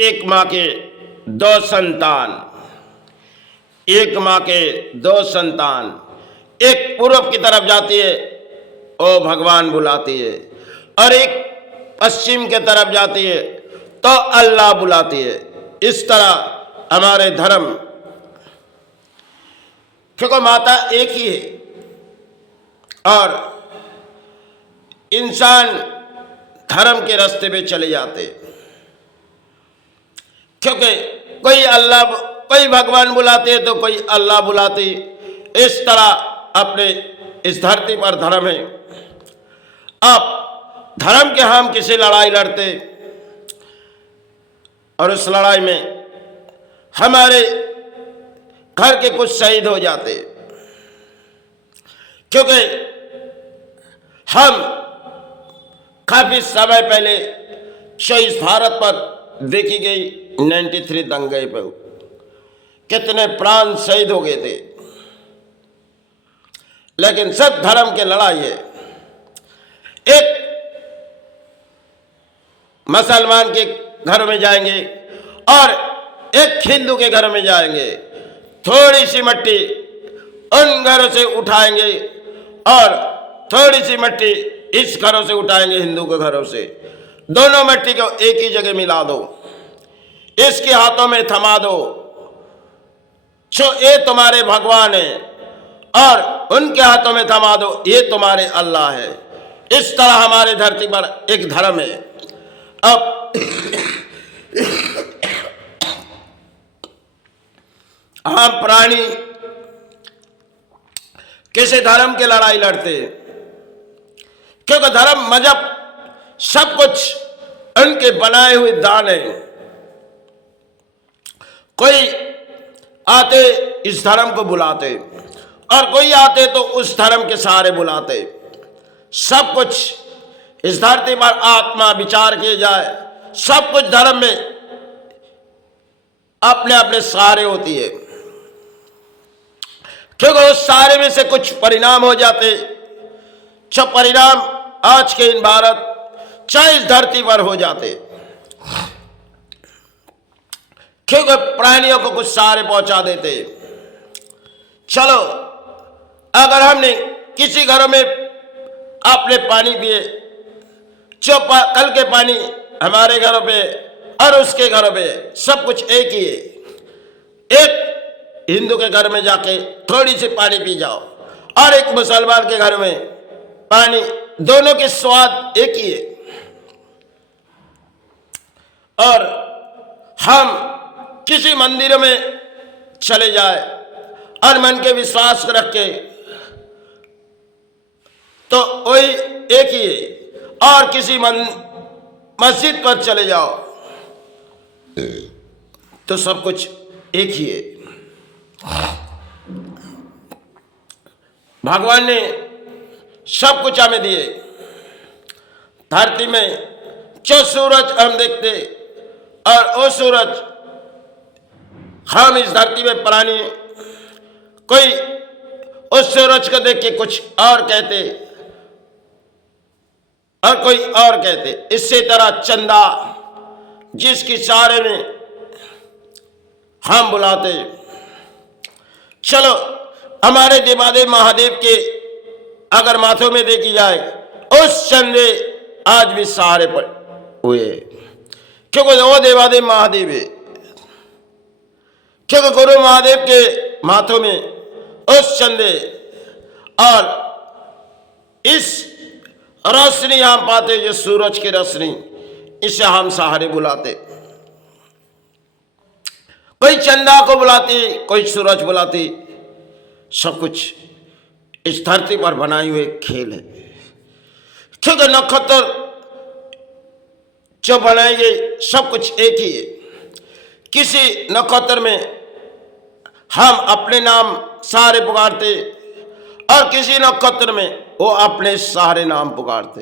एक माँ के दो संतान, एक माँ के दो संतान, एक पूर्व की तरफ जाती है, ओ भगवान बुलाती है, और एक पश्चिम के तरफ जाती है तो अल्लाह बुलाती है। इस तरह हमारे धर्म, क्योंकि माता एक ही है और इंसान धर्म के रास्ते पे चले जाते, क्योंकि कोई अल्लाह, कोई भगवान बुलाते तो कोई अल्लाह बुलाती। इस तरह अपने इस धरती पर धर्म है। अब धर्म के हम किसी लड़ाई लड़ते और उस लड़ाई में हमारे घर के कुछ शहीद हो जाते, क्योंकि हम काफी समय पहले जो इस भारत पर देखी गई 93 दंगे पर कितने प्राण शहीद हो गए थे, लेकिन सब धर्म के लड़ाई है। एक मुसलमान के घर में जाएंगे और एक हिंदू के घर में जाएंगे, थोड़ी सी मिट्टी उन घरों से उठाएंगे और थोड़ी सी मिट्टी इस घरों से उठाएंगे, हिंदू के घरों से। दोनों मिट्टी को एक ही जगह मिला दो, इसके हाथों में थमा दो, जो ये तुम्हारे भगवान है, और उनके हाथों में थमा दो, ये तुम्हारे अल्लाह है। इस तरह हमारे धरती पर एक धर्म है। अब हम प्राणी किसी धर्म की लड़ाई लड़ते, क्योंकि धर्म मजहब सब कुछ उनके बनाए हुए दान है। कोई आते इस धर्म को बुलाते और कोई आते तो उस धर्म के सहारे बुलाते। सब कुछ इस धरती पर आत्मा विचार किए जाए, सब कुछ धर्म में अपने अपने सहारे होती है, क्योंकि उस सहारे में से कुछ परिणाम हो जाते, जो परिणाम आज के इन भारत चाहे इस धरती पर हो जाते, क्योंकि प्राणियों को कुछ सहारे पहुंचा देते। चलो, अगर हमने किसी घरों में आपने पानी पिए, जो कल के पानी हमारे घरों पे और उसके घरों पे सब कुछ एक ही है। एक हिंदू के घर में जाके थोड़ी सी पानी पी जाओ और एक मुसलमान के घर में पानी, दोनों के स्वाद एक ही है। और हम किसी मंदिर में चले जाए और मन के विश्वास रख के, तो वही एक ही है। और किसी मस्जिद पर चले जाओ तो सब कुछ एक ही है। भगवान ने सब कुछ हमें दिए। धरती में जो सूरज हम देखते और वो सूरज, हम इस धरती में प्राणी, कोई उस सूरज को देख के कुछ और कहते और कोई और कहते। इसी तरह चंदा, जिसकी सारे में हम बुलाते। चलो, हमारे देवादेव महादेव के अगर माथों में देखी जाए, उस चंदे आज भी सहारे पर हुए, क्योंकि वो देवादेव महादेव है। क्योंकि गुरु महादेव के माथों में उस चंदे और इस रोशनी हम पाते, जो सूरज की रोशनी, इसे हम सहारे बुलाते। कोई चंदा को बुलाती, कोई सूरज बुलाती। सब कुछ इस धरती पर बनाए हुए खेल है, क्योंकि नक्षत्र जो बनाए गए सब कुछ एक ही है। किसी नक्षत्र में हम अपने नाम सहारे पुकारते और किसी नक्षत्र में वो अपने सहारे नाम पुकारते।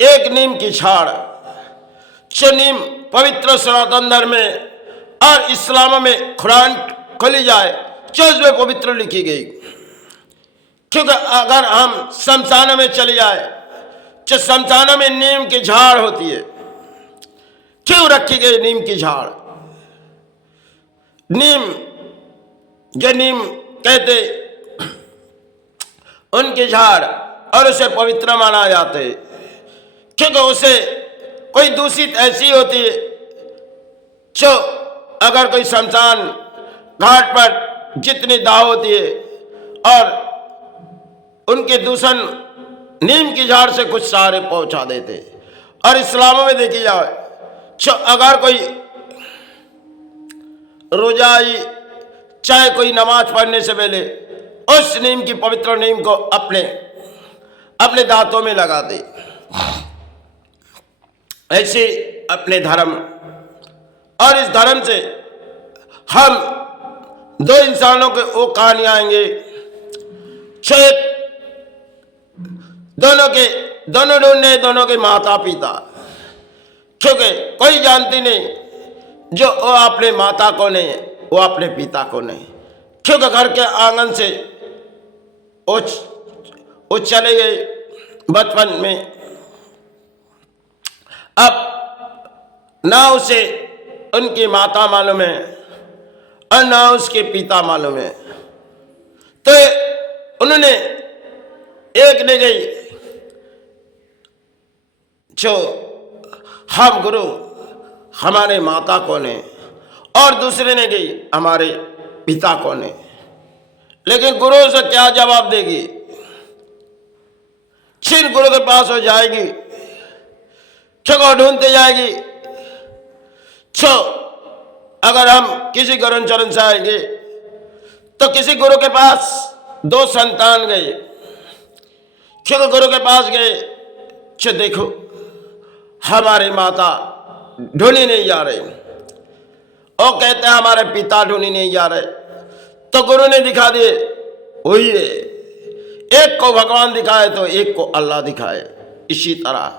एक नीम की झाड़, जो नीम पवित्र सनातन धर्म में और इस्लाम में कुरान खोली जाए, जो उसमें पवित्र लिखी गई। क्योंकि अगर हम शमशानों में चले जाए, जो शमशानों में नीम की झाड़ होती है, क्यों रखी गई नीम की झाड़? नीम जो नीम कहते उनकी झाड़, और उसे पवित्र माना जाते क्योंकि उसे कोई दूषित ऐसी होती है जो अगर कोई शमशान घाट पर जितनी दाह होती है और उनके दूषण नीम की झाड़ से कुछ सारे पहुंचा देते। और इस्लाम में देखी जाए जो अगर कोई रोजाई चाहे कोई नमाज पढ़ने से पहले उस नीम की पवित्र नीम को अपने दांतों में लगा दे, ऐसे अपने धर्म और इस धर्म से हम दो इंसानों के वो कहानी आएंगे दोनों ढूंढने दोनों के माता पिता, क्योंकि कोई जानती नहीं जो वो अपने माता को नहीं वो अपने पिता को नहीं, क्योंकि घर के आंगन से वो चले गए बचपन में, अब ना उसे उनकी माता मालूम है और ना उसके पिता मालूम है। तो उन्होंने एक ने गई जो हम गुरु हमारे माता कौन है, और दूसरे ने गई हमारे पिता कौन है। लेकिन गुरु से क्या जवाब देगी? छिन गुरु के पास हो जाएगी, छको ढूंढते जाएगी। छो अगर हम किसी गुरु चरण से आएंगे तो किसी गुरु के पास दो संतान गए, क्योंकि गुरु के पास गए छो देखो हमारे माता ढूंढी नहीं जा रहे, और कहते हैं हमारे पिता ढूंढी नहीं जा रहे। तो गुरु ने दिखा दिए वही है, एक को भगवान दिखाए तो एक को अल्लाह दिखाए। इसी तरह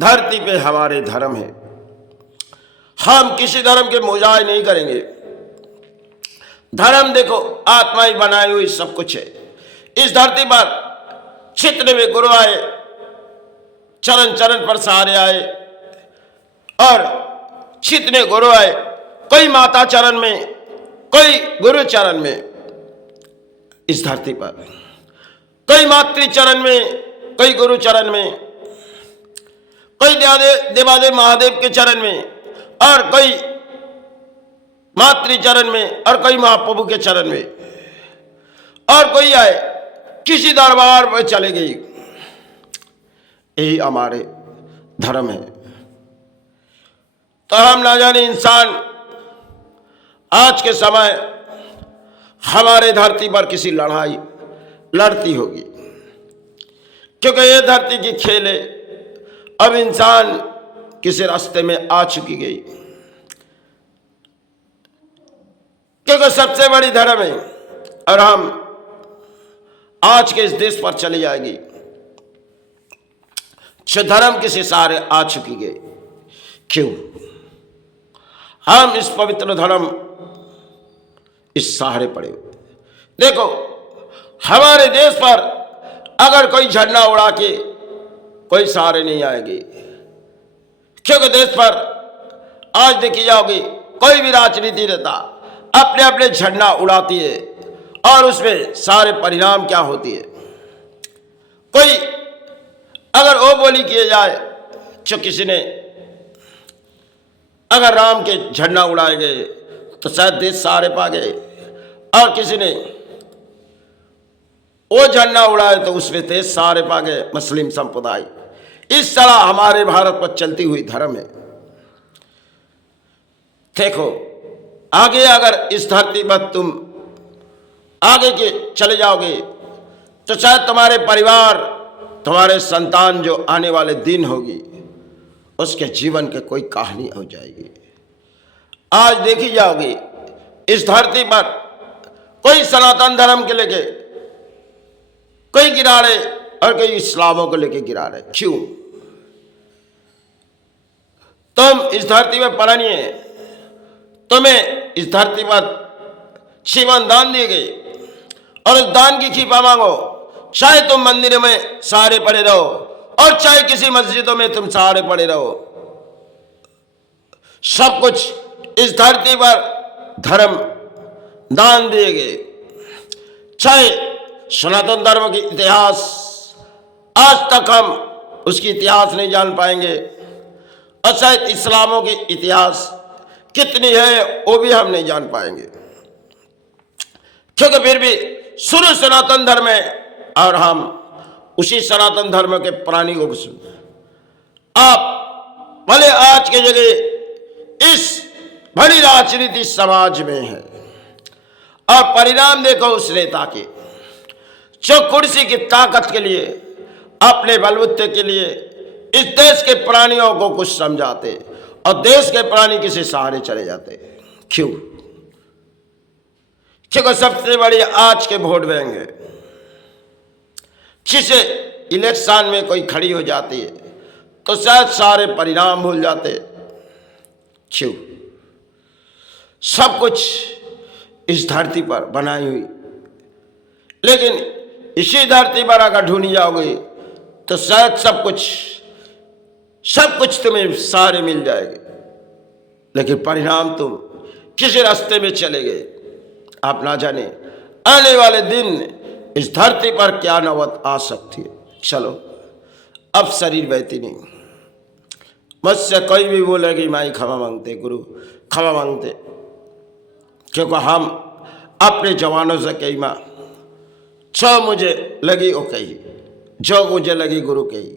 धरती पे हमारे धर्म है, हम किसी धर्म के मुजाहिद नहीं करेंगे। धर्म देखो आत्मा ही बनाई हुई सब कुछ है। इस धरती पर चित्र में गुरु आए, चरण चरण पर सहारे आए, और चित्र में गुरु आए, कोई माता चरण में कोई गुरु चरण में। इस धरती पर कोई मातृ चरण में कोई गुरु चरण में, कोई देवादेव महादेव के चरण में, और कोई मातृ चरण में, और कोई महाप्रभु के चरण में, और कोई आए किसी दरबार पर चले गई। यही हमारे धर्म है। तो हम ना जाने इंसान आज के समय हमारे धरती पर किसी लड़ाई लड़ती होगी, क्योंकि ये धरती की खेल है। अब इंसान किसी रास्ते में आ चुकी गई, क्योंकि सबसे बड़ी धर्म है, और हम आज के इस देश पर चली जाएगी जो धर्म किसी सहारे आ चुकी गई। क्यों? हम इस पवित्र धर्म इस सहारे पड़े हुए। देखो हमारे देश पर अगर कोई झंडा उड़ा के कोई सहारे नहीं आएगी, क्योंकि देश पर आज देखी जाओगी कोई भी राजनीति नेता अपने अपने झंडा उड़ाती है, और उसमें सारे परिणाम क्या होती है। कोई अगर वो बोली किए जाए जो किसी ने अगर राम के झंडा उड़ाए गए तो शायद देश सहारे पा गए, और किसी ने वो झंडा उड़ाए तो उसमें देश सहारे पा गए मुस्लिम संप्रदाय। इस तरह हमारे भारत पर चलती हुई धर्म है। देखो आगे अगर इस धरती पर तुम आगे के चले जाओगे तो शायद तुम्हारे परिवार, तुम्हारे संतान जो आने वाले दिन होगी उसके जीवन के कोई कहानी हो जाएगी। आज देखी जाओगी इस धरती पर कोई सनातन धर्म के लेके कोई गिरा रहे और कोई इस्लामों को लेके गिरा रहे। क्यों? तुम इस धरती में पढ़निए, तुम्हें इस धरती पर जीवन दान दिए गए, और उस दान की खीपा मांगो। चाहे तुम मंदिर में सहारे पड़े रहो और चाहे किसी मस्जिदों में तुम सहारे पड़े रहो, सब कुछ इस धरती पर धर्म दान दिए गए। चाहे सनातन धर्म की इतिहास आज तक हम उसकी इतिहास नहीं जान पाएंगे, और शायद इस्लामों की इतिहास कितनी है वो भी हम नहीं जान पाएंगे, क्योंकि फिर भी शुरू सनातन धर्म है और हम उसी सनातन धर्म के प्राणी को सुन। आप भले आज के जगह इस बड़ी राजनीति समाज में है, और परिणाम देखो उस नेता के जो कुर्सी की ताकत के लिए, अपने बलबूते के लिए इस देश के प्राणियों को कुछ समझाते और देश के प्राणी किसी सहारे चले जाते। क्यों? क्योंकि सबसे बड़ी आज के वोट बैंक है। जिसे इलेक्शन में कोई खड़ी हो जाती है तो शायद सारे परिणाम भूल जाते। क्यों? सब कुछ इस धरती पर बनाई हुई, लेकिन इसी धरती पर अगर ढूंढी जाओगे तो शायद सब कुछ तुम्हें सारे मिल जाएंगे, लेकिन परिणाम तुम किसी रास्ते में चले गए। आप ना जाने आने वाले दिन इस धरती पर क्या नौबत आ सकती है। चलो, अब शरीर बहती नहीं। मुझसे कोई भी बोलेगी माई क्षमा मांगते, गुरु क्षमा मांगते, क्योंकि हम अपने जवानों से कही माँ जो मुझे लगी वो कही, जो मुझे लगी गुरु कही।